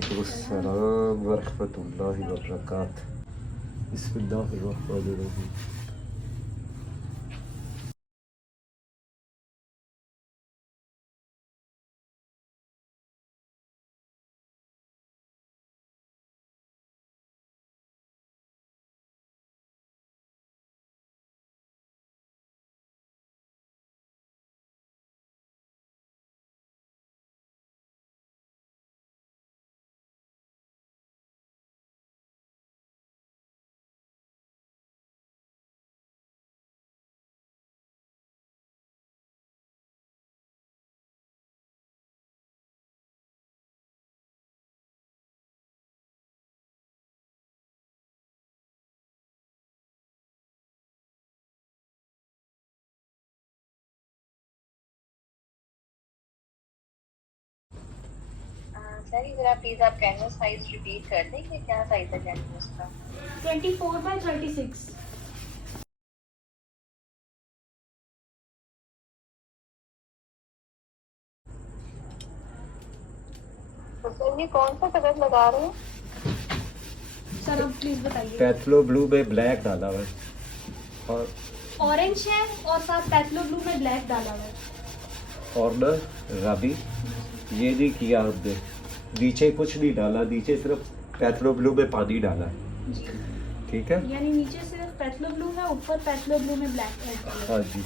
वालेकुमुस्सलाम वरहमतुल्लाहि वबरकातुहू। बिस्मिल्लाहिर्रहमानिर्रहीम। सर जरा प्लीज आप कैनवस साइज रिपीट कर दें कि क्या साइज है कैनवस का। 24/36। तो सर ये कौन सा कलर लगा रहे हैं? सर अब प्लीज बताइए। पैथलो ब्लू में ब्लैक डाला हुआ है और ऑरेंज है और साथ पैथलो ब्लू में ब्लैक डाला हुआ है। और ना रबी ये नहीं किया हमने, नीचे कुछ नहीं डाला, नीचे सिर्फ पैथलो ब्लू में पानी डाला है। जी, ठीक है, यानी नीचे सिर्फ पैथलो ब्लू है, ऊपर पैथलो ब्लू में ब्लैक है। हाँ जी।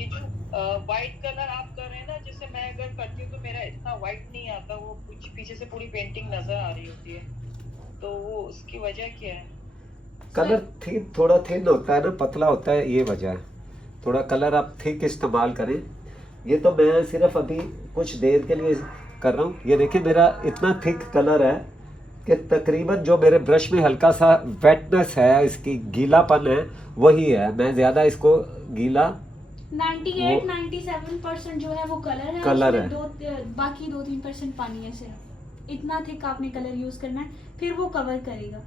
ये जो व्हाइट कलर आप कर रहे हैं ना, जैसे मैं अगर करती हूँ तो मेरा इतना व्हाइट नहीं आता, वो कुछ पीछे से पूरी पेंटिंग नजर आ रही होती है, तो वो उसकी वजह क्या है? कलर थिन, थोड़ा थिन होता है ना, पतला होता है, ये वजह है। थोड़ा कलर आप थिक इस्तेमाल करें। ये तो मैं सिर्फ अभी कुछ देर के लिए कर रहा हूँ। ये देखिए मेरा इतना थिक कलर है कि तकरीबन जो मेरे ब्रश में हल्का सा वेटनेस है, इसकी गीलापन है, वही है। मैं ज़्यादा इसको गीला 98 97% जो है वो कलर है, कलर उसमें है। बाकी 2-3% पानी है सिर्फ। इतना थिक आपने कलर यूज करना है, फिर वो कवर करेगा।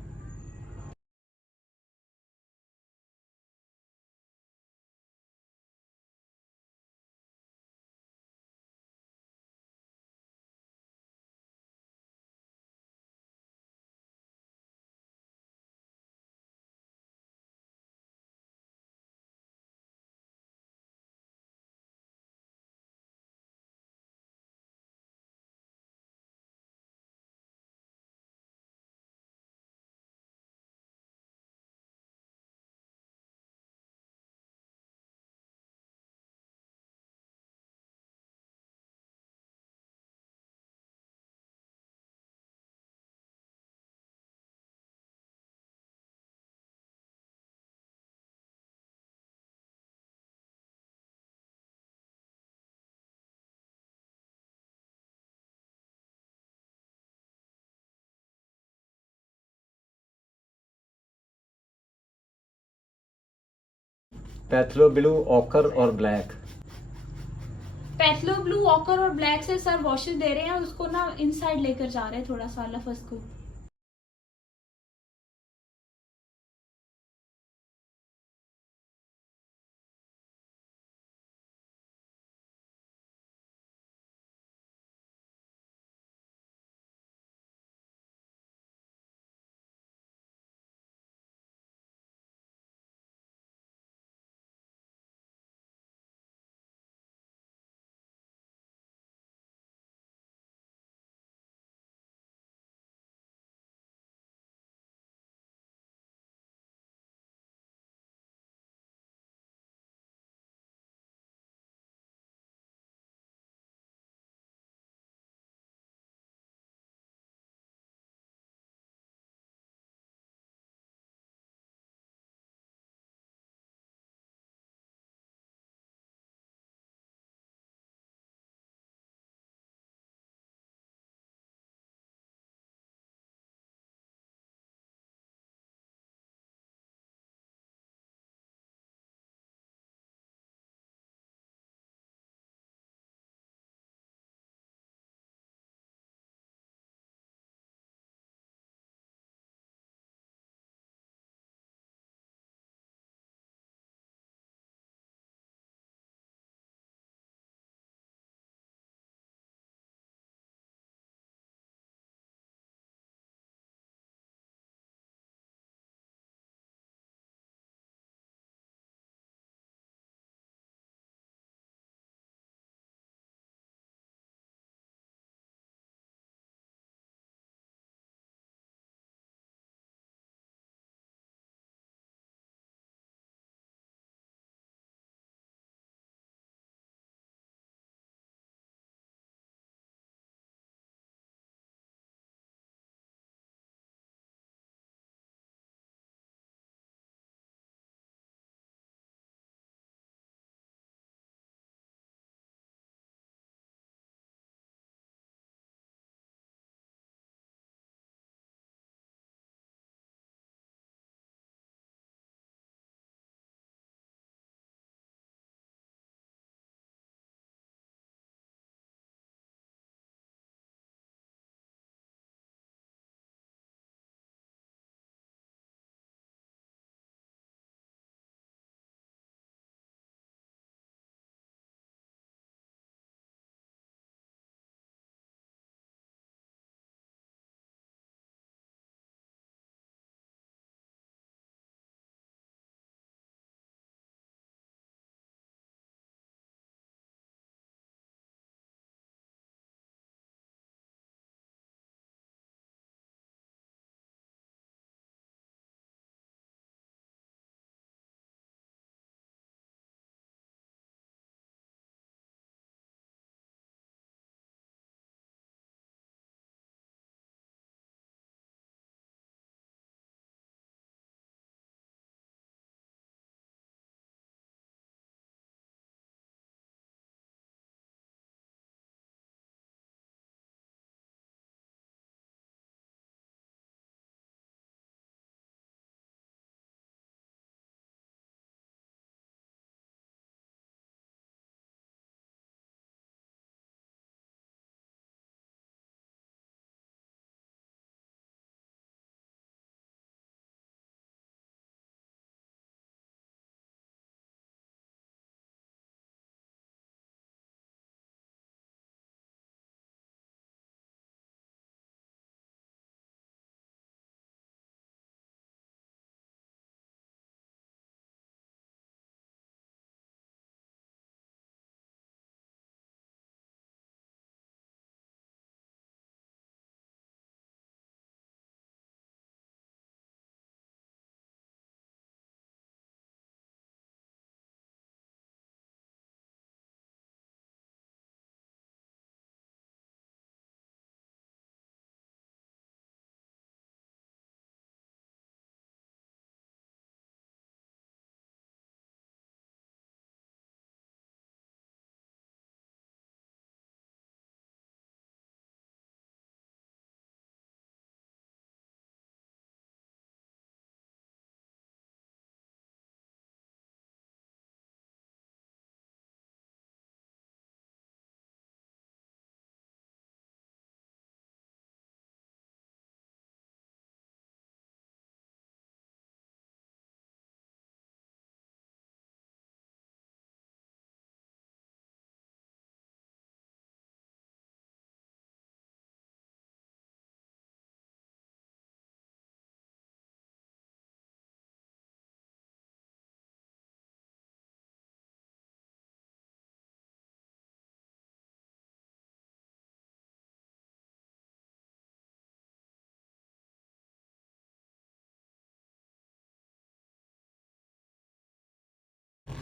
पैथलो ब्लू, ऑकर और ब्लैक। पैथलो ब्लू, ऑकर और ब्लैक से सर वॉशेस दे रहे हैं, उसको ना इनसाइड लेकर जा रहे हैं थोड़ा सा लफज को।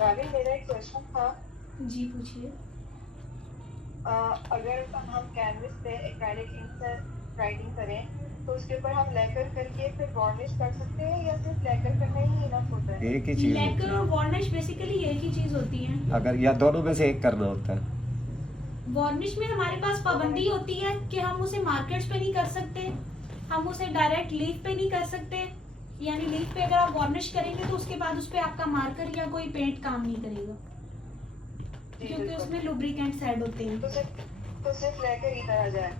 भाभी मेरा एक क्वेश्चन था। जी पूछिए। अगर हम कैनवस पे एक्रेलिक इंक से राइटिंग करें तो उसके ऊपर हम लेकर करके फिर वार्निश कर सकते हैं या सिर्फ लेकर करना ही इनफ होता है? एक ही चीज होती लेकर और वार्निश बेसिकली एक ही चीज होती है। है, अगर या दोनों में से एक करना होता है। वार्निश में हमारे पास पाबंदी होती है कि हम उसे मार्कर्स पे नहीं कर सकते, हम उसे डायरेक्ट लीफ पे नहीं कर सकते। यानी लीफ पे अगर आप वार्निश करेंगे तो उसके बाद उस पे आपका मार्कर या कोई पेंट काम नहीं करेगा, क्योंकि उसमें लुब्रिकेंट्स ऐड होते हैं। तो सिर्फ लेकर ही करा जाए?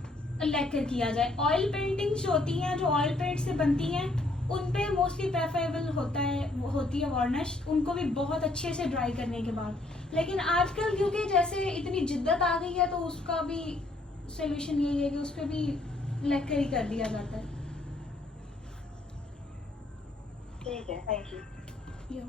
लेकर किया जाए। ऑयल पेंटिंग जो होती हैं, जो ऑयल पेंट से बनती हैं, उन पे मोस्टली प्रेफरेबल होती है वार्निश, उनको भी बहुत अच्छे से ड्राई करने के बाद। लेकिन आजकल क्योंकि जैसे इतनी जिद्दत आ गई है तो उसका भी सोल्यूशन यही है कि उस पर भी लेकर ही कर दिया जाता है। ठीक है, थैंक यू।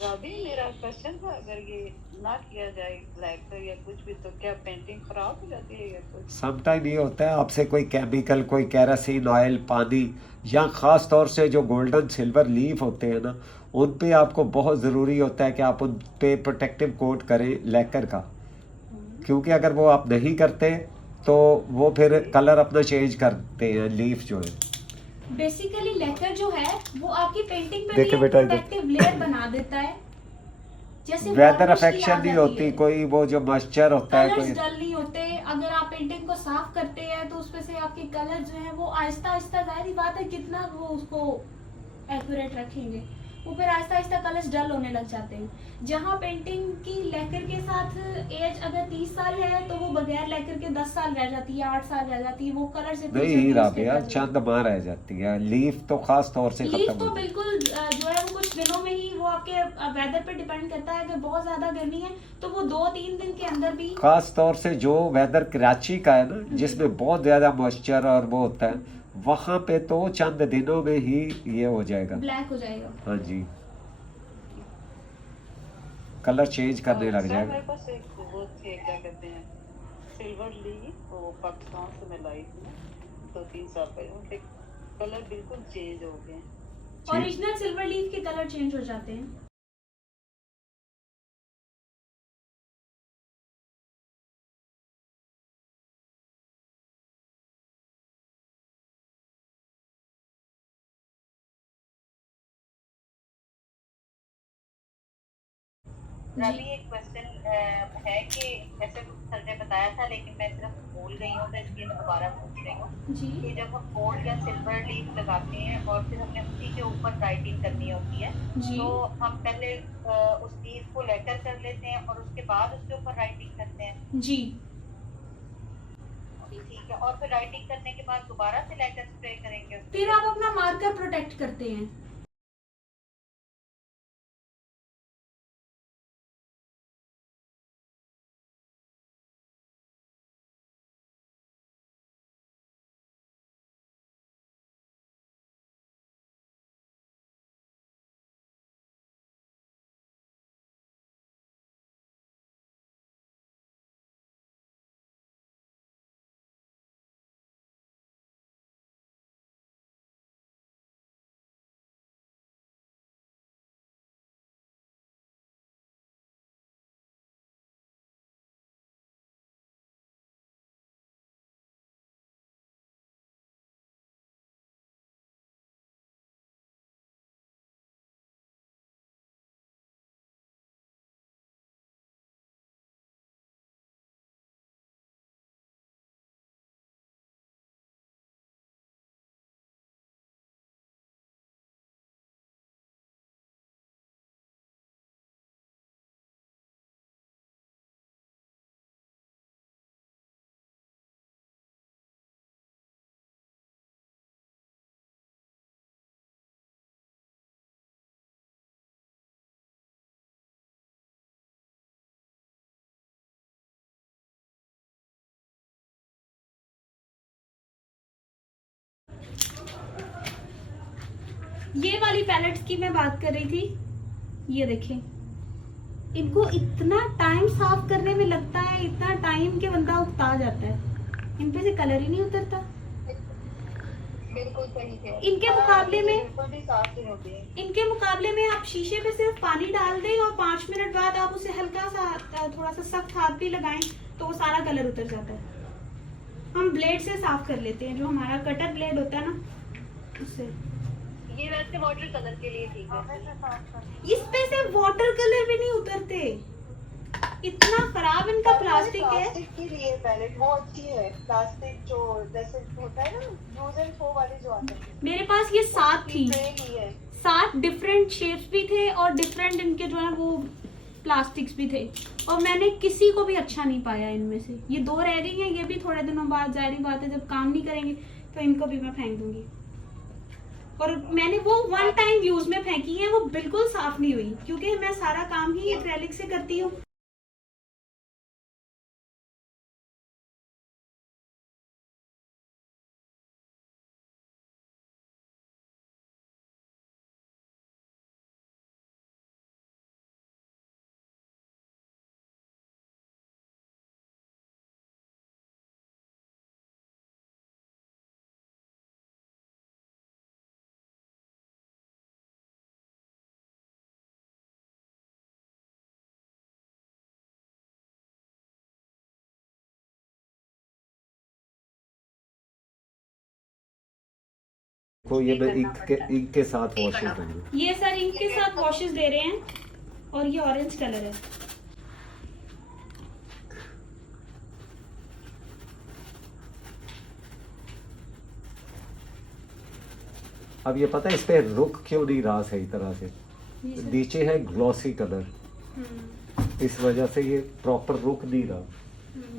अभी मेरा क्वेश्चन था, अगर ये ना किया जाए लेकर या कुछ भी तो क्या पेंटिंग खराब हो जाती है या कुछ? समटाइम ये होता है आपसे कोई केमिकल, कोई केरासिन ऑयल, पानी, या ख़ास तौर से जो गोल्डन सिल्वर लीफ होते हैं ना, उन पे आपको बहुत ज़रूरी होता है कि आप उन पे प्रोटेक्टिव कोट करें लेकर का, क्योंकि अगर वो आप नहीं करते तो वो फिर कलर अपना चेंज करते हैं लीफ जो है। बेसिकली लेकर जो है वो आपकी पेंटिंग पे देखिए भी बेटा, प्रोटेक्टिव लेयर बना देता है। जैसे वेदर varnish की अफेक्शन आ नहीं जाती होती, है। कोई वो जो मॉइस्चर होता है कलर्स कोई। डल नहीं होते। अगर आप पेंटिंग को साफ करते हैं तो उसमें से आपके कलर जो है वो आहिस्ता आहिस्ता, जाहिर बात है कितना वो उसको एक्यूरेट रखेंगे, वो फिर आहिस्ता आहिस्ता कलर्स डल होने लग जाते हैं। जहाँ पेंटिंग की लेकर के साथ एज अगर 30 साल है तो वो बगैर लेकर के 10 साल रह जाती है, 8 साल रह जाती है, वो कलर से नहीं राबिया, चंद माह रह जाती है। लीफ तो खास तौर से लीफ खत्म तो हो जाती है। बिल्कुल जो है वो कुछ दिनों में ही, वो आपके वेदर पे डिपेंड करता है। अगर बहुत ज्यादा गर्मी है तो वो 2-3 दिन के अंदर भी, खास तौर से जो वेदर कराची का है ना, जिसमें बहुत ज़्यादा मॉइस्चर और वो होता है, वहाँ पे तो चंद दिनों में ही ये हो जाएगा, ब्लैक हो जाएगा। हाँ जी, कलर चेंज करने लग सर, जाएगा। मेरे पास एक वो थी, क्या कहते हैं, सिल्वर ली, वो पाकिस्तान से मैं लाई थी 2-3 साल पहले, उनके कलर बिल्कुल चेंज हो गए। ओरिजिनल सिल्वर लीफ के कलर चेंज हो जाते हैं। अभी एक क्वेश्चन है कि जैसे सर ने बताया था लेकिन मैं सिर्फ भूल गई हूँ, तो इसलिए मैं दोबारा पूछ रही हूँ जी कि जब हम गोल्ड या सिल्वर लीफ लगाते हैं और फिर हमने उसी के ऊपर राइटिंग करनी होती है, जी तो हम पहले उस लीफ को लेकर कर लेते हैं और उसके बाद उसके ऊपर राइटिंग करते हैं? जी ठीक है, और फिर राइटिंग करने के बाद दोबारा से लेकर स्प्रे करेंगे? फिर आप अपना मार्कर प्रोटेक्ट करते हैं। ये वाली पैलेट्स की मैं बात कर रही थी। ये देखें, इनको इतना टाइम साफ करने में लगता है, इतना टाइम के बंदा उकता जाता है, इन पे से कलर ही नहीं उतरता। बिल्कुल सही ठीक है। इनके मुकाबले में बिल्कुल भी साफ नहीं होती है। इनके मुकाबले में आप शीशे पे सिर्फ पानी डाल दें और 5 मिनट बाद आप उसे हल्का सा थोड़ा सा सख्त हाथ भी लगाएं तो वो सारा कलर उतर जाता है। हम ब्लेड से साफ कर लेते हैं, जो हमारा कटर ब्लेड होता है ना उससे। ये वैसे वाटर कलर के लिए ठीक है। इस पे से वाटर कलर भी नहीं उतरते, इतना खराब इनका प्लास्टिक है। प्लास्टिक के लिए पैलेट वो अच्छी है, प्लास्टिक जो जैसे होता है ना यूज एंड थ्रो वाली जो आती है। मेरे पास ये 7 थी, ट्रे ही है। 7 डिफरेंट शेप्स भी थे और डिफरेंट इनके जो है वो प्लास्टिक्स भी थे, और मैंने किसी को भी अच्छा नहीं पाया इनमें से। ये 2 रह गई हैं, ये भी थोड़े दिनों बाद जाहिर बात है जब काम नहीं करेंगे तो इनको भी मैं फेंक दूंगी। और मैंने वो 1 टाइम यूज में फेंकी है, वो बिल्कुल साफ नहीं हुई क्योंकि मैं सारा काम ही एक्रेलिक से करती हूँ। को ये मैं इंक के साथ वॉशेस दूंगी। ये सर इंक के साथ वॉशेस दे रहे हैं और ये ऑरेंज कलर है। अब ये पता है इस पे रुक क्यों नहीं रहा सही तरह से, ये सर। नीचे है ग्लॉसी कलर, इस वजह से ये प्रॉपर रुक नहीं रहा,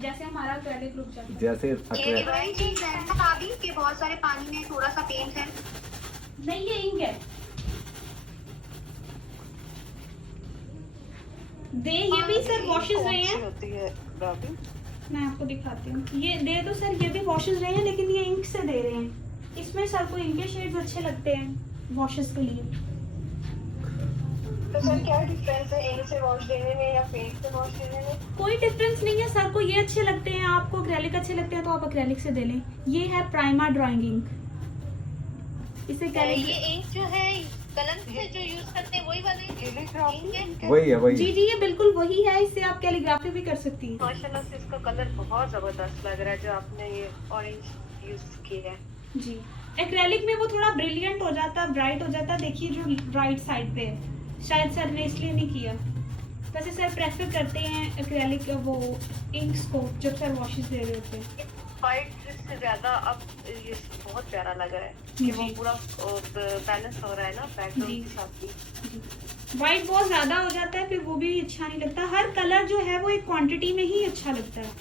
जैसे हमारा एक्रेलिक रुक जाता है। जैसे ये वही चीज है ना भाभी कि बहुत सारे पानी में थोड़ा सा पेंट है। नहीं, ये इंक है। ये भी सर वॉशेस रहे हैं, होती है भाभी। मैं आपको दिखाती हूँ। ये दे तो सर ये भी वॉशेस रहे हैं, लेकिन ये इंक से दे रहे हैं। इसमें सर को इनके शेड्स अच्छे लगते हैं वॉशेस के लिए। तो सर क्या डिफरेंस है इंक से वॉश देने में या पेंट से वॉश देने में? कोई डिफरेंस नहीं है, सर को ये अच्छे लगते हैं, आपको एक्रेलिक अच्छे लगते हैं तो आप एक्रेलिक से दे लें। ये है प्राइमा ड्राइंग इंक, इसे ये इंक जो है कलम से जो यूज करते हैं वही वाले इंक है। वही है। जी ये बिल्कुल वही है, इससे आप कैलीग्राफी भी कर सकती हैं। माशाल्लाह से इसका कलर बहुत जबरदस्त लग रहा है जो आपने ये ऑरेंज यूज किया है। जी एक्रेलिक में वो थोड़ा ब्रिलियंट हो जाता है, ब्राइट हो जाता है। देखिए जो राइट साइड पे है, शायद सर ने इसलिए नहीं किया। वैसे सर प्रेफर करते हैं एक्रेलिक वो इंक्स को जब सर वॉशेस दे रहे होते हैं। वाइट से ज्यादा अब ये बहुत प्यारा लग रहा है कि वो जी। पूरा बैलेंस हो रहा है ना बैकग्राउंड जी। के साथ भी। वाइट बहुत ज्यादा हो जाता है फिर वो भी अच्छा नहीं लगता। हर कलर जो है वो एक क्वांटिटी में ही अच्छा लगता है।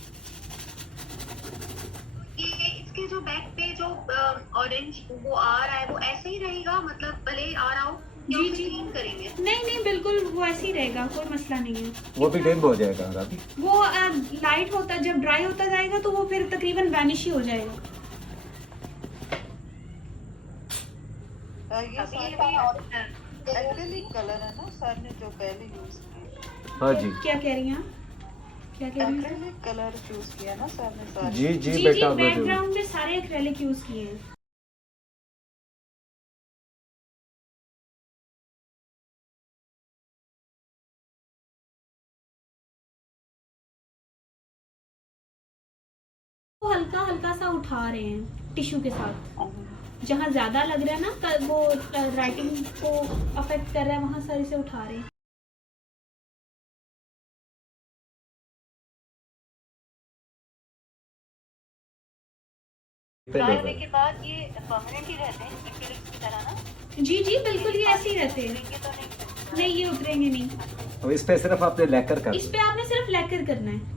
ये इसके जो बैक पे जो ऑरेंज वो आ रहा है वो ऐसे ही रहेगा, मतलब भले आ रहा हो या जी, उसे जी। क्लीन करेंगे? नहीं बिल्कुल वो ऐसे ही रहेगा, कोई मसला नहीं है। वो भी डिम हो जाएगा अभी। वो लाइट होता जब ड्राई होता जाएगा तो वो फिर तकरीबन वैनिश ही हो जाएगा। ये एक्रेलिक कलर है ना सर ने जो पहले यूज किया। हाँ जी क्या कह रही हैं आप? क्या कह रही हैं? एक्रेलिक कलर यूज किया ना सर ने सारे। जी जी बेटा मैं बैकग्राउंड में सारे एक्रेलिक यूज किए हैं। वो हल्का हल्का सा उठा रहे हैं टिश्यू के साथ, जहाँ ज्यादा लग रहा है ना वो राइटिंग को अफेक्ट कर रहा है, वहां सर इसे उठा रहे हैं। ड्राई होने के बाद ये परमानेंट ही रहते हैं एक्रेलिक की तरह ना? जी बिल्कुल ये ऐसे ही रहते हैं। उतरेंगे तो नहीं? नहीं ये उतरेंगे नहीं, तो इस पे सिर्फ आपने लैकर कर इस पे आपने सिर्फ लैकर करना है।